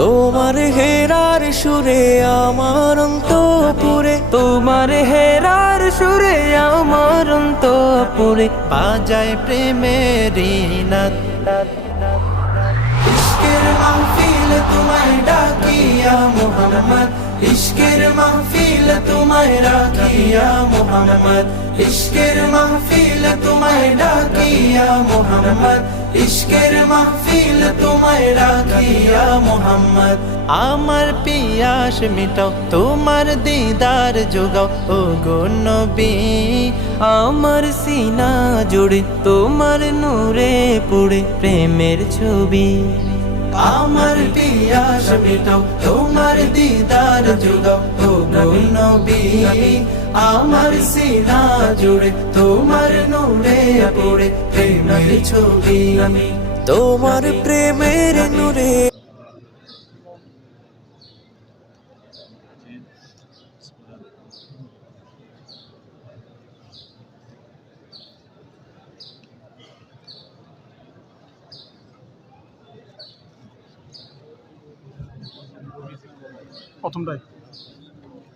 তোমার হেরার সুরে আমার অন্তপুরে, তোমার হেরার সুরে আমার অন্তপুরে বাজায় প্রেমের নাদ। ইশকের মাহফিল তোমায় ডাকিয়া মুহাম্মদ, ইশকের মাহফিল তোমায় ডাকিয়া মুহাম্মদ, ইশকের মাহফিল তোমায় ডাকিয়া মুহাম্মদ, ইশকের মাহফিল তোমায় ডাকিয়া মুহাম্মদ। আমার পিয়াস মিটাও তোমার দিদার যোগাও ও গো নবী, আমার সিনা জুড়ে তোমার নূরে পড়ে প্রেমের ছবি। আমার পিয়াস মিটাও তোমার দিদার যোগাও ও গো নবী, আমার সিনা জুড়ে তোমার নূরে পড়ে প্রেমের ছবি। তোমার প্রেমের নূরে প্রথমটাই